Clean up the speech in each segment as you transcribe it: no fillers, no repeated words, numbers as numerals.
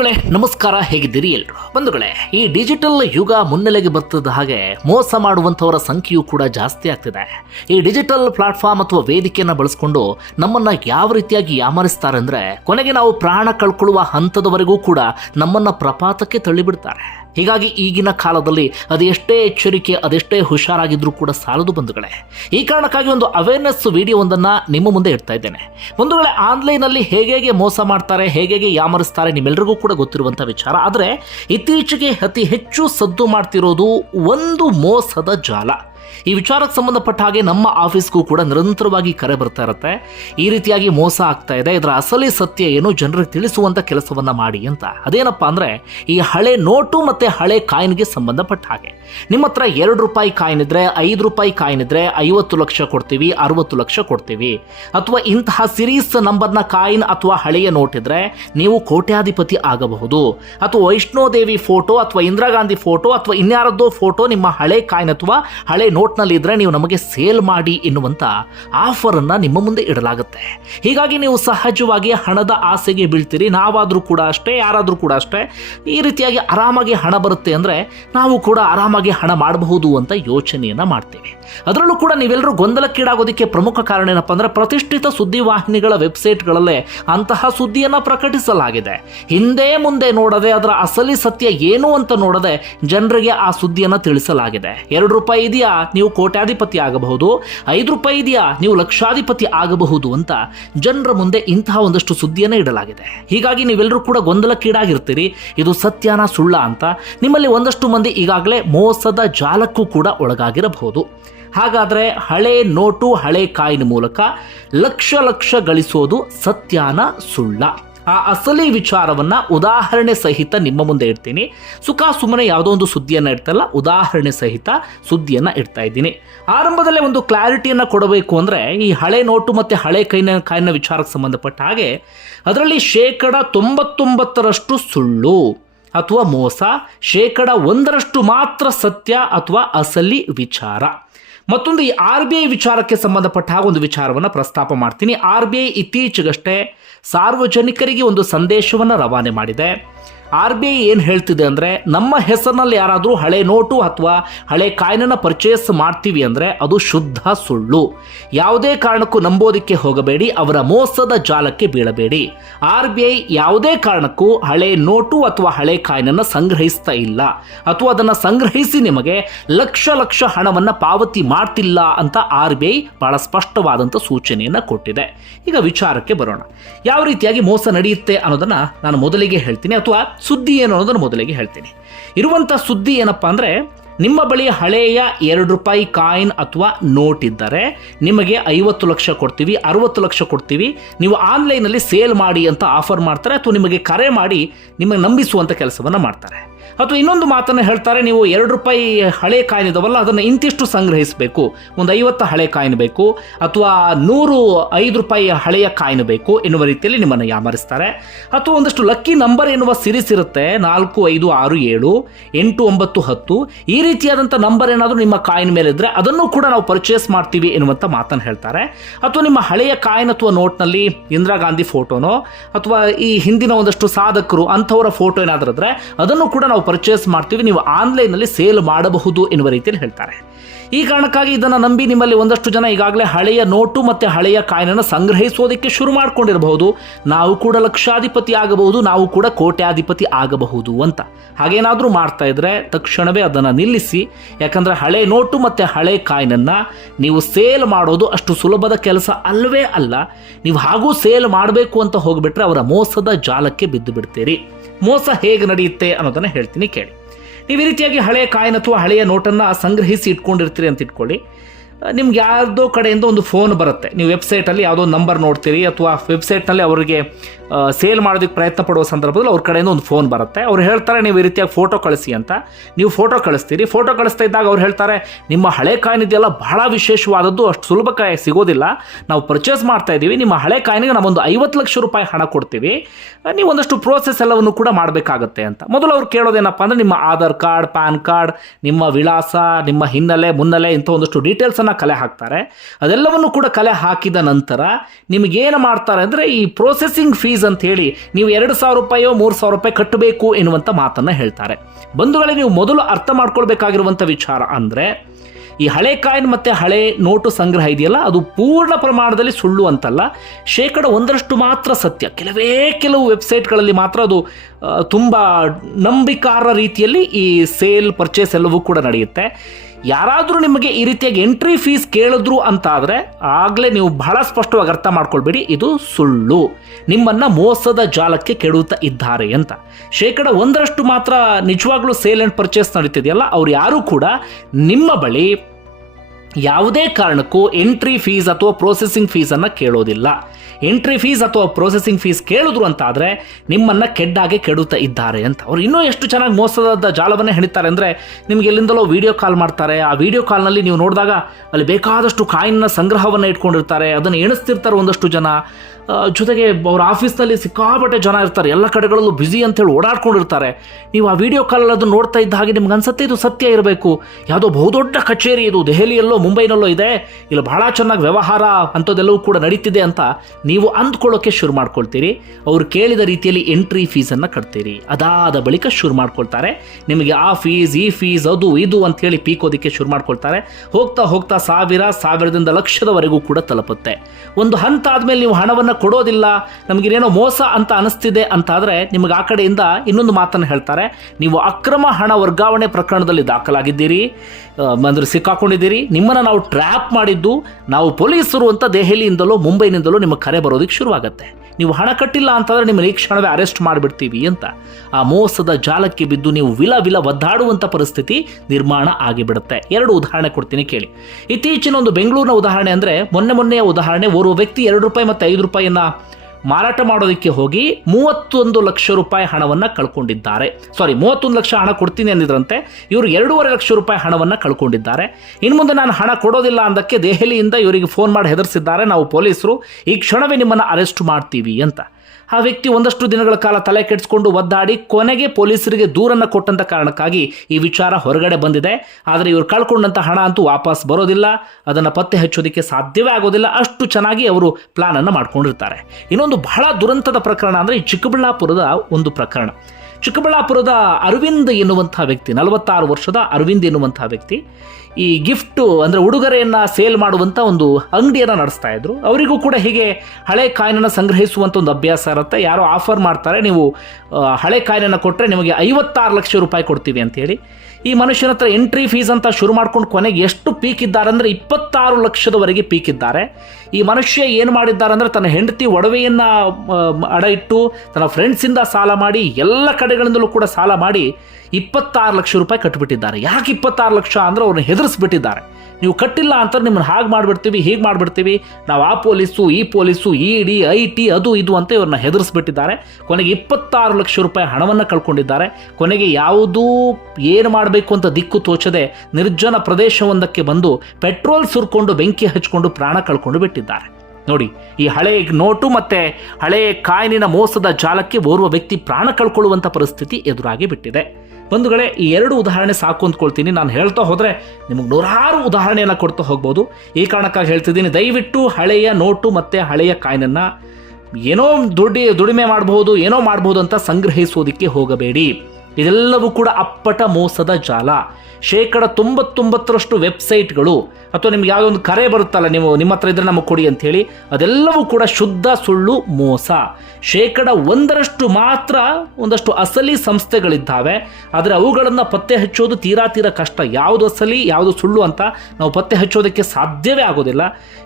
ಬಂಧುಗಳೇ ನಮಸ್ಕಾರ, ಹೇಗಿದ್ದೀರಿ ಎಲ್ಲರೂ? ಬಂಧುಗಳೇ, ಈ ಡಿಜಿಟಲ್ ಯುಗ ಮುನ್ನೆಲೆಗೆ ಬರ್ತದ ಹಾಗೆ ಮೋಸ ಮಾಡುವಂಥವರ ಸಂಖ್ಯೆಯೂ ಕೂಡ ಜಾಸ್ತಿ ಆಗ್ತಿದೆ. ಈ ಡಿಜಿಟಲ್ ಪ್ಲಾಟ್ಫಾರ್ಮ್ ಅಥವಾ ವೇದಿಕೆಯನ್ನು ಬಳಸ್ಕೊಂಡು ನಮ್ಮನ್ನ ಯಾವ ರೀತಿಯಾಗಿ ಯಾಮರಿಸ್ತಾರೆ ಅಂದರೆ, ಕೊನೆಗೆ ನಾವು ಪ್ರಾಣ ಕಳ್ಕೊಳ್ಳುವ ಹಂತದವರೆಗೂ ಕೂಡ ನಮ್ಮನ್ನ ಪ್ರಪಾತಕ್ಕೆ ತಳ್ಳಿಬಿಡ್ತಾರೆ. ಹೀಗಾಗಿ ಈಗಿನ ಕಾಲದಲ್ಲಿ ಅದೆಷ್ಟೇ ಎಚ್ಚರಿಕೆ, ಅದೆಷ್ಟೇ ಹುಷಾರಾಗಿದ್ರೂ ಕೂಡ ಸಾಲದು ಬಂಧುಗಳೇ. ಈ ಕಾರಣಕ್ಕಾಗಿ ಒಂದು ಅವೇರ್ನೆಸ್ ವಿಡಿಯೋವೊಂದನ್ನು ನಿಮ್ಮ ಮುಂದೆ ಇಡ್ತಾ ಇದ್ದೇನೆ. ಬಂಧುಗಳೇ, ಆನ್ಲೈನಲ್ಲಿ ಹೇಗೆ ಮೋಸ ಮಾಡ್ತಾರೆ, ಹೇಗೆ ಯಾಮರಿಸ್ತಾರೆ ನಿಮ್ಮೆಲ್ಲರಿಗೂ ಕೂಡ ಗೊತ್ತಿರುವಂಥ ವಿಚಾರ. ಆದರೆ ಇತ್ತೀಚೆಗೆ ಅತಿ ಹೆಚ್ಚು ಸದ್ದು ಮಾಡ್ತಿರೋದು ಒಂದು ಮೋಸದ ಜಾಲ. ಈ ವಿಚಾರಕ್ಕೆ ಸಂಬಂಧಪಟ್ಟ ಹಾಗೆ ನಮ್ಮ ಆಫೀಸ್ಗೂ ಕೂಡ ನಿರಂತರವಾಗಿ ಕರೆ ಬರ್ತಾ ಇರುತ್ತೆ. ಈ ರೀತಿಯಾಗಿ ಮೋಸ ಆಗ್ತಾ ಇದೆ, ಇದರ ಅಸಲಿ ಸತ್ಯ ಏನು ಜನರಿಗೆ ತಿಳಿಸುವಂಥ ಕೆಲಸವನ್ನು ಮಾಡಿ ಅಂತ. ಅದೇನಪ್ಪ ಅಂದರೆ, ಈ ಹಳೆ ನೋಟು ಮತ್ತು ಹಳೆ ಕಾಯಿನ್ಗೆ ಸಂಬಂಧಪಟ್ಟ ಹಾಗೆ ನಿಮ್ಮ ಹತ್ರ 2 ರೂಪಾಯಿ ಕಾಯಿನ್ ಇದ್ರೆ, 5 ರೂಪಾಯಿ ಕಾಯಿನ್ ಇದ್ರೆ 50 ಲಕ್ಷ ಕೊಡ್ತೀವಿ, 60 ಲಕ್ಷ ಕೊಡ್ತೀವಿ. ಅಥವಾ ಇಂತಹ ಸಿರೀಸ್ ನಂಬರ್ನ ಕಾಯಿನ್ ಅಥವಾ ಹಳೆಯ ನೋಟ್ ಇದ್ರೆ ನೀವು ಕೋಟ್ಯಾಧಿಪತಿ ಆಗಬಹುದು. ಅಥವಾ ವೈಷ್ಣೋದೇವಿ ಫೋಟೋ ಅಥವಾ ಇಂದಿರಾ ಗಾಂಧಿ ಫೋಟೋ ಅಥವಾ ಇನ್ಯಾರದ್ದೋ ಫೋಟೋ ನಿಮ್ಮ ಹಳೆ ಕಾಯಿನ್ ಅಥವಾ ಹಳೆ ನೋಟ್ನಲ್ಲಿ ಇದ್ರೆ ನೀವು ನಮಗೆ ಸೇಲ್ ಮಾಡಿ ಎನ್ನುವಂಥ ಆಫರನ್ನು ನಿಮ್ಮ ಮುಂದೆ ಇಡಲಾಗುತ್ತೆ. ಹೀಗಾಗಿ ನೀವು ಸಹಜವಾಗಿ ಹಣದ ಆಸೆಗೆ ಬೀಳ್ತೀರಿ. ನಾವಾದರೂ ಕೂಡ ಅಷ್ಟೇ, ಯಾರಾದರೂ ಕೂಡ ಅಷ್ಟೇ. ಈ ರೀತಿಯಾಗಿ ಆರಾಮಾಗಿ ಹಣ ಬರುತ್ತೆ ಅಂದರೆ ನಾವು ಕೂಡ ಆರಾಮಾಗಿ ಹಣ ಮಾಡಬಹುದು ಅಂತ ಯೋಚನೆಯನ್ನು ಮಾಡ್ತೇವೆ. ಅದರಲ್ಲೂ ಕೂಡ ನೀವೆಲ್ಲರೂ ಗೊಂದಲಕ್ಕೀಡಾಗೋದಕ್ಕೆ ಪ್ರಮುಖ ಕಾರಣ ಏನಪ್ಪ ಅಂದರೆ, ಪ್ರತಿಷ್ಠಿತ ಸುದ್ದಿವಾಹಿನಿಗಳ ವೆಬ್ಸೈಟ್ಗಳಲ್ಲೇ ಅಂತಹ ಸುದ್ದಿಯನ್ನು ಪ್ರಕಟಿಸಲಾಗಿದೆ. ಹಿಂದೆ ಮುಂದೆ ನೋಡದೆ ಅದರ ಅಸಲಿ ಸತ್ಯ ಏನು ಅಂತ ನೋಡದೆ ಜನರಿಗೆ ಆ ಸುದ್ದಿಯನ್ನು ತಿಳಿಸಲಾಗಿದೆ. 2 ರೂಪಾಯಿ ಇದೆಯಾ, ನೀವು ಕೋಟ್ಯಾಧಿಪತಿ ಆಗಬಹುದು. 5 ರೂಪಾಯಿ ಇದೆಯಾ, ನೀವು ಲಕ್ಷಾಧಿಪತಿ ಆಗಬಹುದು ಅಂತ ಜನರ ಮುಂದೆ ಇಂತಹ ಒಂದಷ್ಟು ಸುದ್ದಿಯನ್ನು ಇಡಲಾಗಿದೆ. ಹೀಗಾಗಿ ನೀವೆಲ್ಲರೂ ಕೂಡ ಗೊಂದಲಕ್ಕೀಡಾಗಿರ್ತೀರಿ, ಇದು ಸತ್ಯನಾ ಸುಳ್ಳ ಅಂತ. ನಿಮ್ಮಲ್ಲಿ ಒಂದಷ್ಟು ಮಂದಿ ಈಗಾಗಲೇ ಮೋಸದ ಜಾಲಕ್ಕೂ ಕೂಡ ಒಳಗಾಗಿರಬಹುದು. ಹಾಗಾದರೆ ಹಳೆ ನೋಟು, ಹಳೆ ಕಾಯಿನ್ ಮೂಲಕ ಲಕ್ಷ ಗಳಿಸೋದು ಸತ್ಯನಾ ಸುಳ್ಳ? ಆ ಅಸಲಿ ವಿಚಾರವನ್ನು ಉದಾಹರಣೆ ಸಹಿತ ನಿಮ್ಮ ಮುಂದೆ ಇಡ್ತೀನಿ. ಸುಮ್ಮನೆ ಯಾವುದೋ ಒಂದು ಸುದ್ದಿಯನ್ನು ಇಡ್ತಲ್ಲ, ಉದಾಹರಣೆ ಸಹಿತ ಸುದ್ದಿಯನ್ನು ಇಡ್ತಾ ಇದ್ದೀನಿ. ಆರಂಭದಲ್ಲೇ ಒಂದು ಕ್ಲಾರಿಟಿಯನ್ನು ಕೊಡಬೇಕು ಅಂದರೆ, ಈ ಹಳೆ ನೋಟು ಮತ್ತು ಹಳೆ ಕಾಯಿನ ವಿಚಾರಕ್ಕೆ ಸಂಬಂಧಪಟ್ಟ ಹಾಗೆ ಅದರಲ್ಲಿ 99% ಸುಳ್ಳು ಅಥವಾ ಮೋಸ, 1% ಮಾತ್ರ ಸತ್ಯ ಅಥವಾ ಅಸಲಿ ವಿಚಾರ. ಮತ್ತೊಂದು, ಈ RBI ವಿಚಾರಕ್ಕೆ ಸಂಬಂಧಪಟ್ಟ ಹಾಗೆ ಒಂದು ವಿಚಾರವನ್ನು ಪ್ರಸ್ತಾಪ ಮಾಡ್ತೀನಿ. RBI ಇತ್ತೀಚೆಗಷ್ಟೇ ಸಾರ್ವಜನಿಕರಿಗೆ ಒಂದು ಸಂದೇಶವನ್ನು ರವಾನೆ ಮಾಡಿದೆ. RBI ಏನು ಹೇಳ್ತಿದೆ ಅಂದರೆ, ನಮ್ಮ ಹೆಸರಿನಲ್ಲಿ ಯಾರಾದರೂ ಹಳೆ ನೋಟು ಅಥವಾ ಹಳೆ ಕಾಯಿನನ್ನು ಪರ್ಚೇಸ್ ಮಾಡ್ತೀವಿ ಅಂದರೆ ಅದು ಶುದ್ಧ ಸುಳ್ಳು. ಯಾವುದೇ ಕಾರಣಕ್ಕೂ ನಂಬೋದಕ್ಕೆ ಹೋಗಬೇಡಿ, ಅವರ ಮೋಸದ ಜಾಲಕ್ಕೆ ಬೀಳಬೇಡಿ. RBI ಯಾವುದೇ ಕಾರಣಕ್ಕೂ ಹಳೆ ನೋಟು ಅಥವಾ ಹಳೆ ಕಾಯಿನನ್ನು ಸಂಗ್ರಹಿಸ್ತಾ ಇಲ್ಲ, ಅಥವಾ ಅದನ್ನು ಸಂಗ್ರಹಿಸಿ ನಿಮಗೆ ಲಕ್ಷ ಹಣವನ್ನು ಪಾವತಿ ಮಾಡ್ತಿಲ್ಲ ಅಂತ RBI ಬಹಳ ಸ್ಪಷ್ಟವಾದಂಥ ಸೂಚನೆಯನ್ನು ಕೊಟ್ಟಿದೆ. ಈಗ ವಿಚಾರಕ್ಕೆ ಬರೋಣ. ಯಾವ ರೀತಿಯಾಗಿ ಮೋಸ ನಡೆಯುತ್ತೆ ಅನ್ನೋದನ್ನು ನಾನು ಮೊದಲಿಗೆ ಹೇಳ್ತೀನಿ, ಅಥವಾ ಸುದ್ದಿ ಏನು ಅನ್ನೋದನ್ನು ಮೊದಲಿಗೆ ಹೇಳ್ತೀನಿ. ಇರುವಂಥ ಸುದ್ದಿ ಏನಪ್ಪ ಅಂದರೆ, ನಿಮ್ಮ ಬಳಿ ಹಳೆಯ 2 ರೂಪಾಯಿ ಕಾಯಿನ್ ಅಥವಾ ನೋಟ್ ಇದ್ದರೆ ನಿಮಗೆ 50 ಲಕ್ಷ ಕೊಡ್ತೀವಿ, 60 ಲಕ್ಷ ಕೊಡ್ತೀವಿ, ನೀವು ಆನ್ಲೈನಲ್ಲಿ ಸೇಲ್ ಮಾಡಿ ಅಂತ ಆಫರ್ ಮಾಡ್ತಾರೆ. ಅಥವಾ ನಿಮಗೆ ಕರೆ ಮಾಡಿ ನಿಮಗೆ ನಂಬಿಸುವಂಥ ಕೆಲಸವನ್ನು ಮಾಡ್ತಾರೆ. ಅಥವಾ ಇನ್ನೊಂದು ಮಾತನ್ನು ಹೇಳ್ತಾರೆ, ನೀವು 2 ರೂಪಾಯಿ ಹಳೆ ಕಾಯಿನ್ ಇದಾವಲ್ಲ, ಅದನ್ನು ಇಂತಿಷ್ಟು ಸಂಗ್ರಹಿಸಬೇಕು, ಒಂದು 50 ಹಳೆ ಕಾಯಿನ್ ಬೇಕು, ಅಥವಾ 105 ರೂಪಾಯಿ ಹಳೆಯ ಕಾಯಿನ್ ಬೇಕು ಎನ್ನುವ ರೀತಿಯಲ್ಲಿ ನಿಮ್ಮನ್ನು ಯಾಮರಿಸ್ತಾರೆ. ಅಥವಾ ಒಂದಷ್ಟು ಲಕ್ಕಿ ನಂಬರ್ ಎನ್ನುವ ಸಿರೀಸ್ ಇರುತ್ತೆ, 4, 5, 6, 7, 8, 9, 10. ಈ ರೀತಿಯಾದಂಥ ನಂಬರ್ ಏನಾದರೂ ನಿಮ್ಮ ಕಾಯಿನ್ ಮೇಲೆ ಇದ್ದರೆ ಅದನ್ನು ಕೂಡ ನಾವು ಪರ್ಚೇಸ್ ಮಾಡ್ತೀವಿ ಎನ್ನುವಂಥ ಮಾತನ್ನು ಹೇಳ್ತಾರೆ. ಅಥವಾ ನಿಮ್ಮ ಹಳೆಯ ಕಾಯಿನ್ ಅಥವಾ ನೋಟ್ನಲ್ಲಿ ಇಂದಿರಾ ಗಾಂಧಿ ಫೋಟೋನೋ ಅಥವಾ ಈ ಹಿಂದಿನ ಒಂದಷ್ಟು ಸಾಧಕರು ಅಂಥವರ ಫೋಟೋ ಏನಾದರೂ ಇದ್ದರೆ ಅದನ್ನು ಕೂಡ ನಾವು ಪರ್ಚೇಸ್ ಮಾಡ್ತೀವಿ, ನೀವು ಆನ್ಲೈನಲ್ಲಿ ಸೇಲ್ ಮಾಡಬಹುದು ಎನ್ನುವ ರೀತಿಯಲ್ಲಿ ಹೇಳ್ತಾರೆ. ಈ ಕಾರಣಕ್ಕಾಗಿ ಇದನ್ನು ನಂಬಿ ನಿಮ್ಮಲ್ಲಿ ಒಂದಷ್ಟು ಜನ ಈಗಾಗಲೇ ಹಳೆಯ ನೋಟು ಮತ್ತು ಹಳೆಯ ಕಾಯಿನನ್ನು ಸಂಗ್ರಹಿಸೋದಕ್ಕೆ ಶುರು ಮಾಡ್ಕೊಂಡಿರಬಹುದು. ನಾವು ಕೂಡ ಲಕ್ಷಾಧಿಪತಿ ಆಗಬಹುದು, ನಾವು ಕೂಡ ಕೋಟ್ಯಾಧಿಪತಿ ಆಗಬಹುದು ಅಂತ. ಹಾಗೇನಾದರೂ ಮಾಡ್ತಾ ಇದ್ರೆ ತಕ್ಷಣವೇ ಅದನ್ನು ನಿಲ್ಲಿಸಿ. ಯಾಕಂದರೆ ಹಳೆ ನೋಟು ಮತ್ತು ಹಳೆ ಕಾಯಿನನ್ನು ನೀವು ಸೇಲ್ ಮಾಡೋದು ಅಷ್ಟು ಸುಲಭದ ಕೆಲಸ ಅಲ್ಲವೇ ಅಲ್ಲ. ನೀವು ಹಾಗೂ ಸೇಲ್ ಮಾಡಬೇಕು ಅಂತ ಹೋಗಿಬಿಟ್ರೆ ಅವರ ಮೋಸದ ಜಾಲಕ್ಕೆ ಬಿದ್ದು ಬಿಡ್ತೀರಿ. ಮೋಸ ಹೇಗೆ ನಡೆಯುತ್ತೆ ಅನ್ನೋದನ್ನು ಹೇಳ್ತೀನಿ, ಕೇಳಿ. ನೀವು ಈ ರೀತಿಯಾಗಿ ಹಳೆಯ ಕಾಯಿನ್ ಅಥವಾ ಹಳೆಯ ನೋಟನ್ನು ಸಂಗ್ರಹಿಸಿ ಇಟ್ಕೊಂಡಿರ್ತೀರಿ ಅಂತ ಇಟ್ಕೊಳ್ಳಿ. ನಿಮ್ಗೆ ಯಾವುದೋ ಕಡೆಯಿಂದ ಒಂದು ಫೋನ್ ಬರುತ್ತೆ, ನೀವು ವೆಬ್ಸೈಟಲ್ಲಿ ಯಾವುದೋ ನಂಬರ್ ನೋಡ್ತೀರಿ, ಅಥವಾ ವೆಬ್ಸೈಟ್ನಲ್ಲಿ ಅವರಿಗೆ ಸೇಲ್ ಮಾಡೋದಕ್ಕೆ ಪ್ರಯತ್ನ ಪಡುವ ಸಂದರ್ಭದಲ್ಲಿ ಅವ್ರ ಕಡೆಯಿಂದ ಒಂದು ಫೋನ್ ಬರುತ್ತೆ. ಅವ್ರು ಹೇಳ್ತಾರೆ, ನೀವು ಈ ರೀತಿಯಾಗಿ ಫೋಟೋ ಕಳಿಸಿ ಅಂತ. ನೀವು ಫೋಟೋ ಕಳಿಸ್ತೀರಿ. ಫೋಟೋ ಕಳಿಸ್ತಾ ಇದ್ದಾಗ ಅವ್ರು ಹೇಳ್ತಾರೆ, ನಿಮ್ಮ ಹಳೆ ಕಾಯಿನ್ ಇದೆಯಲ್ಲ ಬಹಳ ವಿಶೇಷವಾದದ್ದು, ಅಷ್ಟು ಸುಲಭಕ್ಕೆ ಸಿಗೋದಿಲ್ಲ, ನಾವು ಪರ್ಚೇಸ್ ಮಾಡ್ತಾ ಇದ್ದೀವಿ, ನಿಮ್ಮ ಹಳೆ ಕಾಯಿನಿಗೆ ನಾವೊಂದು 50 ಲಕ್ಷ ರೂಪಾಯಿ ಹಣ ಕೊಡ್ತೀವಿ, ನೀವು ಒಂದಷ್ಟು ಪ್ರೋಸೆಸ್ ಎಲ್ಲವನ್ನು ಕೂಡ ಮಾಡಬೇಕಾಗತ್ತೆ ಅಂತ. ಮೊದಲು ಅವ್ರು ಕೇಳೋದೇನಪ್ಪ ಅಂದರೆ, ನಿಮ್ಮ ಆಧಾರ್ ಕಾರ್ಡ್, ಪ್ಯಾನ್ ಕಾರ್ಡ್, ನಿಮ್ಮ ವಿಳಾಸ, ನಿಮ್ಮ ಹಿನ್ನೆಲೆ ಮುನ್ನೆಲೆ ಇಂಥ ಒಂದಷ್ಟು ಡೀಟೇಲ್ಸನ್ನು ಕಲೆ ಹಾಕ್ತಾರೆ. ಅದೆಲ್ಲವನ್ನು ಕೂಡ ಕಲೆ ಹಾಕಿದ ನಂತರ ನಿಮಗೇನು ಮಾಡ್ತಾರೆ ಅಂದರೆ, ಈ ಪ್ರೊಸೆಸಿಂಗ್ ಫೀಸ್ ಫೀಸ್ ಅಂತ ಹೇಳಿ ನೀವು 2,000 ರೂಪಾಯೋ 3,000 ರೂಪಾಯಿ ಕಟ್ಟಬೇಕು ಎನ್ನುವಂಥ ಮಾತನ್ನು ಹೇಳ್ತಾರೆ. ಬಂಧುಗಳೇ, ನೀವು ಮೊದಲು ಅರ್ಥ ಮಾಡ್ಕೊಳ್ಬೇಕಾಗಿರುವಂಥ ವಿಚಾರ ಅಂದರೆ ಈ ಹಳೆ ಕಾಯಿನ್ ಮತ್ತು ಹಳೆ ನೋಟು ಸಂಗ್ರಹ ಇದೆಯಲ್ಲ, ಅದು ಪೂರ್ಣ ಪ್ರಮಾಣದಲ್ಲಿ ಸುಳ್ಳು ಅಂತಲ್ಲ, 1% ಮಾತ್ರ ಸತ್ಯ. ಕೆಲವು ವೆಬ್ಸೈಟ್ಗಳಲ್ಲಿ ಮಾತ್ರ ಅದು ತುಂಬ ನಂಬಿಕಾರ್ಹ ರೀತಿಯಲ್ಲಿ ಈ ಸೇಲ್ ಪರ್ಚೇಸ್ ಎಲ್ಲವೂ ಕೂಡ ನಡೆಯುತ್ತೆ. ಯಾರಾದರೂ ನಿಮಗೆ ಈ ರೀತಿಯಾಗಿ ಎಂಟ್ರಿ ಫೀಸ್ ಕೇಳಿದ್ರು ಅಂತ ಆದರೆ ಆಗಲೇ ನೀವು ಬಹಳ ಸ್ಪಷ್ಟವಾಗಿ ಅರ್ಥ ಮಾಡ್ಕೊಳ್ಬೇಡಿ, ಇದು ಸುಳ್ಳು, ನಿಮ್ಮನ್ನು ಮೋಸದ ಜಾಲಕ್ಕೆ ಕೆಡುತ್ತಾ ಇದ್ದಾರೆ ಅಂತ. 1% ಮಾತ್ರ ನಿಜವಾಗ್ಲೂ ಸೇಲ್ ಆ್ಯಂಡ್ ಪರ್ಚೇಸ್ ನಡೀತಿದೆಯಲ್ಲ, ಅವ್ರು ಯಾರೂ ಕೂಡ ನಿಮ್ಮ ಬಳಿ ಯಾವುದೇ ಕಾರಣಕ್ಕೂ ಎಂಟ್ರಿ ಫೀಸ್ ಅಥವಾ ಪ್ರೊಸೆಸಿಂಗ್ ಫೀಸನ್ನು ಕೇಳೋದಿಲ್ಲ. ಎಂಟ್ರಿ ಫೀಸ್ ಅಥವಾ ಪ್ರೊಸೆಸಿಂಗ್ ಫೀಸ್ ಕೇಳಿದ್ರು ಅಂತ ಆದರೆ ನಿಮ್ಮನ್ನು ಕೆಡ್ಡಾಗೆ ಕೆಡುತ್ತಾ ಇದ್ದಾರೆ ಅಂತ. ಅವ್ರು ಇನ್ನೂ ಎಷ್ಟು ಚೆನ್ನಾಗಿ ಮೋಸದ ಜಾಲವನ್ನೇ ಹೆಣಿತಾರೆ ಅಂದರೆ, ನಿಮ್ಗೆ ಎಲ್ಲಿಂದಲೋ ವಿಡಿಯೋ ಕಾಲ್ ಮಾಡ್ತಾರೆ. ಆ ವಿಡಿಯೋ ಕಾಲ್ನಲ್ಲಿ ನೀವು ನೋಡಿದಾಗ ಅಲ್ಲಿ ಬೇಕಾದಷ್ಟು ಕಾಯಿನ್ನ ಸಂಗ್ರಹವನ್ನು ಇಟ್ಕೊಂಡಿರ್ತಾರೆ, ಅದನ್ನು ಎಣಿಸ್ತಿರ್ತಾರೆ ಒಂದಷ್ಟು ಜನ. ಜೊತೆಗೆ ಅವ್ರ ಆಫೀಸ್ನಲ್ಲಿ ಸಿಕ್ಕಾಪಟ್ಟೆ ಜನ ಇರ್ತಾರೆ, ಎಲ್ಲ ಕಡೆಗಳಲ್ಲೂ ಬ್ಯುಸಿ ಅಂತೇಳಿ ಓಡಾಡ್ಕೊಂಡಿರ್ತಾರೆ. ನೀವು ಆ ವಿಡಿಯೋ ಕಾಲಲ್ಲಿ ಅದನ್ನು ನೋಡ್ತಾ ಇದ್ದ ಹಾಗೆ ನಿಮ್ಗೆ ಅನ್ಸುತ್ತೆ ಇದು ಸತ್ಯ ಇರಬೇಕು, ಯಾವುದೋ ಬಹುದೊಡ್ಡ ಕಚೇರಿ ಇದು ದೆಹಲಿಯಲ್ಲೋ ಮುಂಬೈನಲ್ಲೋ ಇದೆ, ಇಲ್ಲ ಬಹಳ ಚೆನ್ನಾಗಿ ವ್ಯವಹಾರ ಅಂಥದ್ದೆಲ್ಲವೂ ಕೂಡ ನಡೀತಿದೆ ಅಂತ ನೀವು ಅಂದ್ಕೊಳ್ಳೋಕ್ಕೆ ಶುರು ಮಾಡ್ಕೊಳ್ತೀರಿ. ಅವ್ರು ಕೇಳಿದ ರೀತಿಯಲ್ಲಿ ಎಂಟ್ರಿ ಫೀಸನ್ನು ಕಟ್ತೀರಿ. ಅದಾದ ಬಳಿಕ ಶುರು ಮಾಡ್ಕೊಳ್ತಾರೆ ನಿಮಗೆ ಆ ಫೀಸ್ ಈ ಫೀಸ್ ಅದು ಇದು ಅಂಥೇಳಿ ಪೀಕೋದಕ್ಕೆ ಶುರು ಮಾಡ್ಕೊಳ್ತಾರೆ. ಹೋಗ್ತಾ ಹೋಗ್ತಾ ಸಾವಿರದಿಂದ ಲಕ್ಷದವರೆಗೂ ಕೂಡ ತಲುಪುತ್ತೆ. ಒಂದು ಹಂತ ಆದಮೇಲೆ ನೀವು ಹಣವನ್ನು ಕೊಡೋದಿಲ್ಲ, ನಮಗೇನೋ ಮೋಸ ಅಂತ ಅನಿಸ್ತಿದೆ ಅಂತಾದರೆ ನಿಮಗೆ ಆ ಕಡೆಯಿಂದ ಇನ್ನೊಂದು ಮಾತನ್ನು ಹೇಳ್ತಾರೆ, ನೀವು ಅಕ್ರಮ ಹಣ ವರ್ಗಾವಣೆ ಪ್ರಕರಣದಲ್ಲಿ ದಾಖಲಾಗಿದ್ದೀರಿ, ಅಂದರೆ ಸಿಕ್ಕಾಕೊಂಡಿದ್ದೀರಿ, ನಿಮ್ಮನ್ನು ನಾವು ಟ್ರ್ಯಾಪ್ ಮಾಡಿದ್ದು ನಾವು ಪೊಲೀಸರು ಅಂತ ದೆಹಲಿಯಿಂದಲೋ ಮುಂಬೈನಿಂದಲೋ ನಿಮಗೆ ಕರೆ ಬರೋದಕ್ಕೆ ಶುರುವಾಗುತ್ತೆ. ನೀವು ಹಣ ಕಟ್ಟಿಲ್ಲ ಅಂತಂದರೆ ನಿಮ್ಮನ್ನು ಈ ಕ್ಷಣವೇ ಅರೆಸ್ಟ್ ಮಾಡಿಬಿಡ್ತೀವಿ ಅಂತ. ಆ ಮೋಸದ ಜಾಲಕ್ಕೆ ಬಿದ್ದು ನೀವು ವಿಲ ಒದ್ದಾಡುವಂಥ ಪರಿಸ್ಥಿತಿ ನಿರ್ಮಾಣ ಆಗಿಬಿಡುತ್ತೆ. 2 ಉದಾಹರಣೆ ಕೊಡ್ತೀನಿ ಕೇಳಿ. ಇತ್ತೀಚಿನ ಒಂದು ಬೆಂಗಳೂರಿನ ಉದಾಹರಣೆ ಅಂದರೆ, ಮೊನ್ನೆಯ ಉದಾಹರಣೆ, ಓರ್ವ ವ್ಯಕ್ತಿ 2 ರೂಪಾಯಿ ಮತ್ತು 5 ರೂಪಾಯಿಯನ್ನು ಮಾರಾಟ ಮಾಡೋದಕ್ಕೆ ಹೋಗಿ 31 ಲಕ್ಷ ರೂಪಾಯಿ ಹಣವನ್ನು ಕಳ್ಕೊಂಡಿದ್ದಾರೆ. 31 ಲಕ್ಷ ಹಣ ಕೊಡ್ತೀನಿ ಅಂದಿದ್ರಂತೆ, ಇವರು 2.5 ಲಕ್ಷ ರೂಪಾಯಿ ಹಣವನ್ನು ಕಳ್ಕೊಂಡಿದ್ದಾರೆ. ಇನ್ನು ಮುಂದೆ ನಾನು ಹಣ ಕೊಡೋದಿಲ್ಲ ಅಂದಕ್ಕೆ ದೆಹಲಿಯಿಂದ ಇವರಿಗೆ ಫೋನ್ ಮಾಡಿ ಹೆದರಿಸಿದ್ದಾರೆ, ನಾವು ಪೊಲೀಸರು ಈ ಕ್ಷಣವೇ ನಿಮ್ಮನ್ನು ಅರೆಸ್ಟ್ ಮಾಡ್ತೀವಿ ಅಂತ. ಆ ವ್ಯಕ್ತಿ ಒಂದಷ್ಟು ದಿನಗಳ ಕಾಲ ತಲೆ ಕೆಡಿಸ್ಕೊಂಡು ಒದ್ದಾಡಿ ಕೊನೆಗೆ ಪೊಲೀಸರಿಗೆ ದೂರನ್ನು ಕೊಟ್ಟಂಥ ಕಾರಣಕ್ಕಾಗಿ ಈ ವಿಚಾರ ಹೊರಗಡೆ ಬಂದಿದೆ. ಆದರೆ ಇವರು ಕಳ್ಕೊಂಡಂಥ ಹಣ ಅಂತೂ ವಾಪಸ್ ಬರೋದಿಲ್ಲ, ಅದನ್ನು ಪತ್ತೆ ಹಚ್ಚೋದಕ್ಕೆ ಸಾಧ್ಯವೇ ಆಗೋದಿಲ್ಲ, ಅಷ್ಟು ಚೆನ್ನಾಗಿ ಅವರು ಪ್ಲಾನನ್ನು ಮಾಡ್ಕೊಂಡಿರ್ತಾರೆ. ಇನ್ನೊಂದು ಬಹಳ ದುರಂತದ ಪ್ರಕರಣ ಅಂದರೆ ಈ ಚಿಕ್ಕಬಳ್ಳಾಪುರದ ಒಂದು ಪ್ರಕರಣ. ಚಿಕ್ಕಬಳ್ಳಾಪುರದ ಅರವಿಂದ್ ಎನ್ನುವಂಥ ವ್ಯಕ್ತಿ, 46 ವರ್ಷದ ಅರವಿಂದ್ ಎನ್ನುವಂಥ ವ್ಯಕ್ತಿ ಈ ಗಿಫ್ಟು ಅಂದರೆ ಉಡುಗೊರೆಯನ್ನು ಸೇಲ್ ಮಾಡುವಂಥ ಒಂದು ಅಂಗಡಿಯನ್ನು ನಡೆಸ್ತಾ ಇದ್ರು. ಅವರಿಗೂ ಕೂಡ ಹೀಗೆ ಹಳೆ ಕಾಯಿನನ್ನು ಸಂಗ್ರಹಿಸುವಂಥ ಒಂದು ಅಭ್ಯಾಸ ಇರುತ್ತೆ. ಯಾರೋ ಆಫರ್ ಮಾಡ್ತಾರೆ, ನೀವು ಹಳೆ ಕಾಯಿನನ್ನು ಕೊಟ್ಟರೆ ನಿಮಗೆ 56 ಲಕ್ಷ ರೂಪಾಯಿ ಕೊಡ್ತೀವಿ ಅಂತೇಳಿ. ಈ ಮನುಷ್ಯನ ಹತ್ರ ಎಂಟ್ರಿ ಫೀಸ್ ಅಂತ ಶುರು ಮಾಡ್ಕೊಂಡು ಕೊನೆಗೆ ಎಷ್ಟು ಪೀಕ್ ಇದ್ದಾರೆ ಅಂದರೆ 26 ಲಕ್ಷದವರೆಗೆ ಪೀಕ್ ಇದ್ದಾರೆ. ಈ ಮನುಷ್ಯ ಏನು ಮಾಡಿದ್ದಾರೆ ಅಂದರೆ, ತನ್ನ ಹೆಂಡತಿ ಒಡವೆಯನ್ನು ಅಡ ಇಟ್ಟು ತನ್ನ ಫ್ರೆಂಡ್ಸಿಂದ ಸಾಲ ಮಾಡಿ ಎಲ್ಲ ಕಡೆಗಳಿಂದಲೂ ಕೂಡ ಸಾಲ ಮಾಡಿ 26 ಲಕ್ಷ ರೂಪಾಯಿ ಕಟ್ಟಿಬಿಟ್ಟಿದ್ದಾರೆ. ಯಾಕೆ 26 ಲಕ್ಷ ಅಂದರೆ ಅವ್ರನ್ನ ಹೆದರಿಸ್ಬಿಟ್ಟಿದ್ದಾರೆ. ನೀವು ಕಟ್ಟಿಲ್ಲ ಅಂತ ನಿಮ್ಮನ್ನು ಹಾಗೆ ಮಾಡಿಬಿಡ್ತೀವಿ, ಹೀಗೆ ಮಾಡಿಬಿಡ್ತೀವಿ, ನಾವು ಆ ಪೊಲೀಸು ಈ ಪೊಲೀಸು ED IT ಅದು ಇದು ಅಂತ ಇವ್ರನ್ನ ಹೆದರಿಸ್ಬಿಟ್ಟಿದ್ದಾರೆ. ಕೊನೆಗೆ 26 ಲಕ್ಷ ರೂಪಾಯಿ ಹಣವನ್ನು ಕಳ್ಕೊಂಡಿದ್ದಾರೆ. ಕೊನೆಗೆ ಯಾವುದೂ ಏನು ಮಾಡಬೇಕು ಅಂತ ದಿಕ್ಕು ತೋಚದೆ ನಿರ್ಜನ ಪ್ರದೇಶವೊಂದಕ್ಕೆ ಬಂದು ಪೆಟ್ರೋಲ್ ಸುರ್ಕೊಂಡು ಬೆಂಕಿ ಹಚ್ಕೊಂಡು ಪ್ರಾಣ ಕಳ್ಕೊಂಡು ಬಿಟ್ಟಿದ್ದಾರೆ. ನೋಡಿ, ಈ ಹಳೆ ನೋಟು ಮತ್ತು ಹಳೆ ಕಾಯಿನಿನ ಮೋಸದ ಜಾಲಕ್ಕೆ ಓರ್ವ ವ್ಯಕ್ತಿ ಪ್ರಾಣ ಕಳ್ಕೊಳ್ಳುವಂಥ ಪರಿಸ್ಥಿತಿ ಎದುರಾಗಿ ಬಿಟ್ಟಿದೆ. ಬಂಧುಗಳೇ, ಈ 2 ಉದಾಹರಣೆ ಸಾಕು ಅಂದ್ಕೊಳ್ತೀನಿ. ನಾನು ಹೇಳ್ತಾ ಹೋದರೆ ನಿಮಗೆ 100 ಉದಾಹರಣೆಯನ್ನು ಕೊಡ್ತಾ ಹೋಗ್ಬೋದು. ಈ ಕಾರಣಕ್ಕಾಗಿ ಹೇಳ್ತಿದ್ದೀನಿ, ದಯವಿಟ್ಟು ಹಳೆಯ ನೋಟು ಮತ್ತು ಹಳೆಯ ಕಾಯಿನನ್ನು ಏನೋ ದುಡಿಮೆ ಮಾಡಬಹುದು, ಏನೋ ಮಾಡಬಹುದು ಅಂತ ಸಂಗ್ರಹಿಸೋದಕ್ಕೆ ಹೋಗಬೇಡಿ. ಇದೆಲ್ಲವೂ ಕೂಡ ಅಪ್ಪಟ ಮೋಸದ ಜಾಲ. 99% ವೆಬ್ಸೈಟ್ಗಳು ಅಥವಾ ನಿಮ್ಗೆ ಯಾವುದೋ ಒಂದು ಕರೆ ಬರುತ್ತಲ್ಲ, ನಿಮ್ಮ ಹತ್ರ ಇದ್ರೆ ನಮಗೆ ಕೊಡಿ ಅಂಥೇಳಿ, ಅದೆಲ್ಲವೂ ಕೂಡ ಶುದ್ಧ ಸುಳ್ಳು ಮೋಸ. 1% ಮಾತ್ರ ಒಂದಷ್ಟು ಅಸಲಿ ಸಂಸ್ಥೆಗಳಿದ್ದಾವೆ, ಆದರೆ ಅವುಗಳನ್ನು ಪತ್ತೆ ಹಚ್ಚೋದು ತೀರಾ ಕಷ್ಟ. ಯಾವುದು ಅಸಲಿ ಯಾವುದು ಸುಳ್ಳು ಅಂತ ನಾವು ಪತ್ತೆ ಹಚ್ಚೋದಕ್ಕೆ ಸಾಧ್ಯವೇ ಆಗೋದಿಲ್ಲ.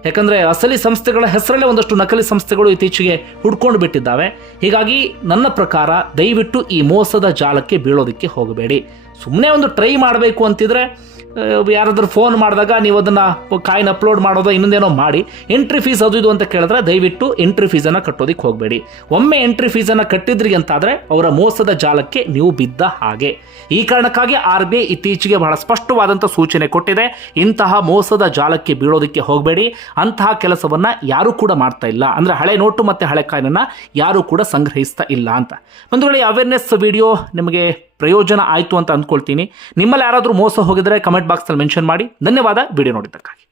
ಯಾಕಂದರೆ ಅಸಲಿ ಸಂಸ್ಥೆಗಳ ಹೆಸರಲ್ಲೇ ಒಂದಷ್ಟು ನಕಲಿ ಸಂಸ್ಥೆಗಳು ಇತ್ತೀಚೆಗೆ ಹುಡ್ಕೊಂಡು ಬಿಟ್ಟಿದ್ದಾವೆ. ಹೀಗಾಗಿ ನನ್ನ ಪ್ರಕಾರ ದಯವಿಟ್ಟು ಈ ಮೋಸದ ಜಾಲಕ್ಕೆ ಬೀಳೋದಕ್ಕೆ ಹೋಗಬೇಡಿ. ಸುಮ್ಮನೆ ಒಂದು ಟ್ರೈ ಮಾಡಬೇಕು ಅಂತಿದ್ರೆ ಯಾರಾದ್ರೂ ಫೋನ್ ಮಾಡಿದಾಗ ನೀವು ಅದನ್ನು ಕಾಯಿನ್ ಅಪ್ಲೋಡ್ ಮಾಡೋದು ಇನ್ನೊಂದೇನೋ ಮಾಡಿ ಎಂಟ್ರಿ ಫೀಸ್ ಅದು ಇದು ಅಂತ ಕೇಳಿದ್ರೆ ದಯವಿಟ್ಟು ಎಂಟ್ರಿ ಫೀಸನ್ನು ಕಟ್ಟೋದಕ್ಕೆ ಹೋಗಬೇಡಿ. ಒಮ್ಮೆ ಎಂಟ್ರಿ ಫೀಸನ್ನು ಕಟ್ಟಿದ್ರಿ ಅಂತಾದರೆ ಅವರ ಮೋಸದ ಜಾಲಕ್ಕೆ ನೀವು ಬಿದ್ದ ಹಾಗೆ. ಈ ಕಾರಣಕ್ಕಾಗಿ RBI ಇತ್ತೀಚೆಗೆ ಬಹಳ ಸ್ಪಷ್ಟವಾದಂಥ ಸೂಚನೆ ಕೊಟ್ಟಿದೆ, ಇಂತಹ ಮೋಸದ ಜಾಲಕ್ಕೆ ಬೀಳೋದಕ್ಕೆ ಹೋಗಬೇಡಿ. ಅಂತಹ ಕೆಲಸವನ್ನು ಯಾರೂ ಕೂಡ ಮಾಡ್ತಾ ಇಲ್ಲ, ಅಂದರೆ ಹಳೆ ನೋಟು ಮತ್ತು ಹಳೆ ಕಾಯಿನನ್ನು ಯಾರೂ ಕೂಡ ಸಂಗ್ರಹಿಸ್ತಾ ಇಲ್ಲ ಅಂತ. ಒಂದು ವೇಳೆ ಅವೇರ್ನೆಸ್ ವಿಡಿಯೋ ನಿಮಗೆ ಪ್ರಯೋಜನ ಆಯಿತು ಅಂತ ಅಂದ್ಕೊಳ್ತೀನಿ. ನಿಮ್ಮಲ್ಲಿ ಯಾರಾದರೂ ಮೋಸ ಹೋಗಿದರೆ ಕಮೆಂಟ್ ಬಾಕ್ಸಲ್ಲಿ ಮೆನ್ಷನ್ ಮಾಡಿ. ಧನ್ಯವಾದ ವಿಡಿಯೋ ನೋಡಿದ್ದಕ್ಕಾಗಿ.